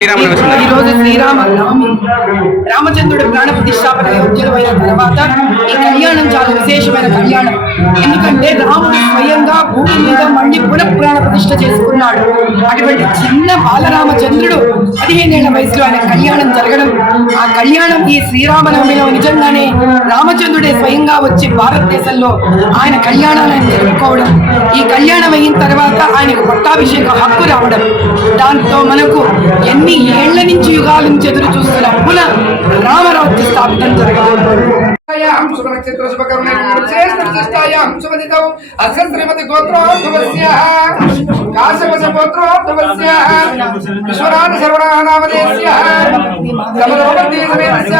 ఈ రోజు శ్రీరామ నవమి, రామచంద్రుడి ప్రాణ ప్రతిష్టాపన అయోధ్యలో అయిన తర్వాత ఈ కళ్యాణం చాలా విశేషమైన కళ్యాణం. ఎందుకంటే రాముడు స్వయంగా భూమి మీద మళ్ళీ పునఃప్రాణ ప్రతిష్ఠ చేసుకున్నాడు. అటువంటి చిన్న బాలరామచంద్రుడు 15 ఏళ్ల వయసులో ఆయన కళ్యాణం జరగడం, ఆ కళ్యాణం ఈ శ్రీరామనవమిలో నిజంగానే రామచంద్రుడే స్వయంగా వచ్చి భారతదేశంలో ఆయన కళ్యాణాలను జరుపుకోవడం, ఈ కళ్యాణం అయిన తర్వాత ఆయనకు పట్టాభిషేక హక్కు రావడం, దాంతో మనకు ఎన్ని ఏళ్ల నుంచి యుగాల నుంచి ఎదురు చూస్తున్న పునః రామరాజ్య స్థాపితం జరగబోతోంది. శ్రీమతి గోత్రోద్భవస్య కాశ్యపశ గోత్రోద్భవస్య విశ్వనాథ శర్వనామదేస్య సమరోపతి సమేతస్య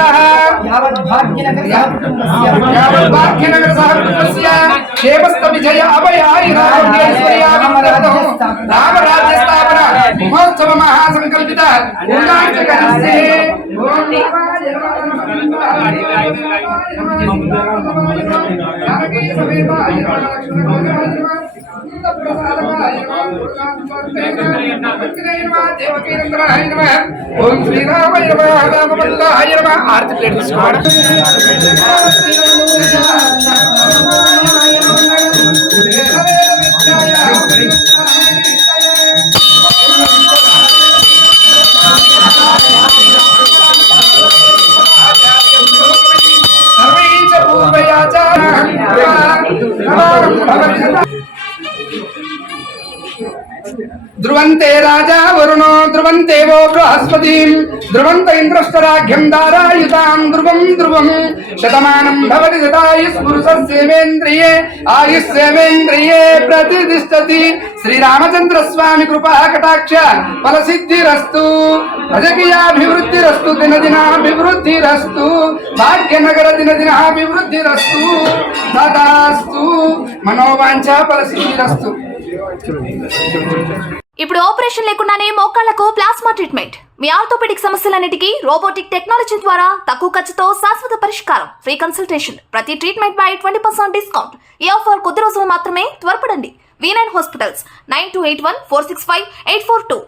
యావద్భాగ్యనగర సహకుటుంబస్య క్షేమస్థ విజయ అభయాయ రామరాజ్య స్థాపన మహోత్సవ మహాసంకల్పిత పూజార్చకరస్యే ఓం నమః ఓం శ్రీరామాయ నమః రామభద్రాయ నమః. ఆరతి ప్లేట్ తీసుకోవాలి. ధ్రువంతే రాజా వరుణో ధ్రువంతే వో బృహస్పతి ధ్రువంత ఇంద్రష్టరాఘ్యం దారాయుతాం ధ్రువం ధ్రువం శతమానం భవతి శతాయుః పురుషస్యేంద్రియే ఆయుష్యేంద్రియే ప్రతిష్టతి. శ్రీరామచంద్ర స్వామి కృపా కటాక్ష ఫలసిద్ధిరస్తు ప్రజకీయాభివృద్ధిరస్తు దినదినాభివృద్ధిరస్తు భాగ్యనగర దినదినాభివృద్ధిరస్తు తదాస్తు మనోవాంఛ ఫలసిద్ధిరస్తు. ఇప్పుడు ఆపరేషన్ లేకుండానే మోకాళ్లకు ప్లాస్మా ట్రీట్మెంట్. మీ ఆర్థోపెడిక్ సమస్యలన్నిటికీ రోబోటిక్ టెక్నాలజీ ద్వారా తక్కువ ఖర్చుతో శాశ్వత పరిష్కారం. Free consultation. ప్రతి ట్రీట్మెంట్ పై 20% డిస్కౌంట్. ఈ ఆఫర్ కొద్ది రోజులు మాత్రమే. త్వరపడండి. V9 hospitals 9281465842.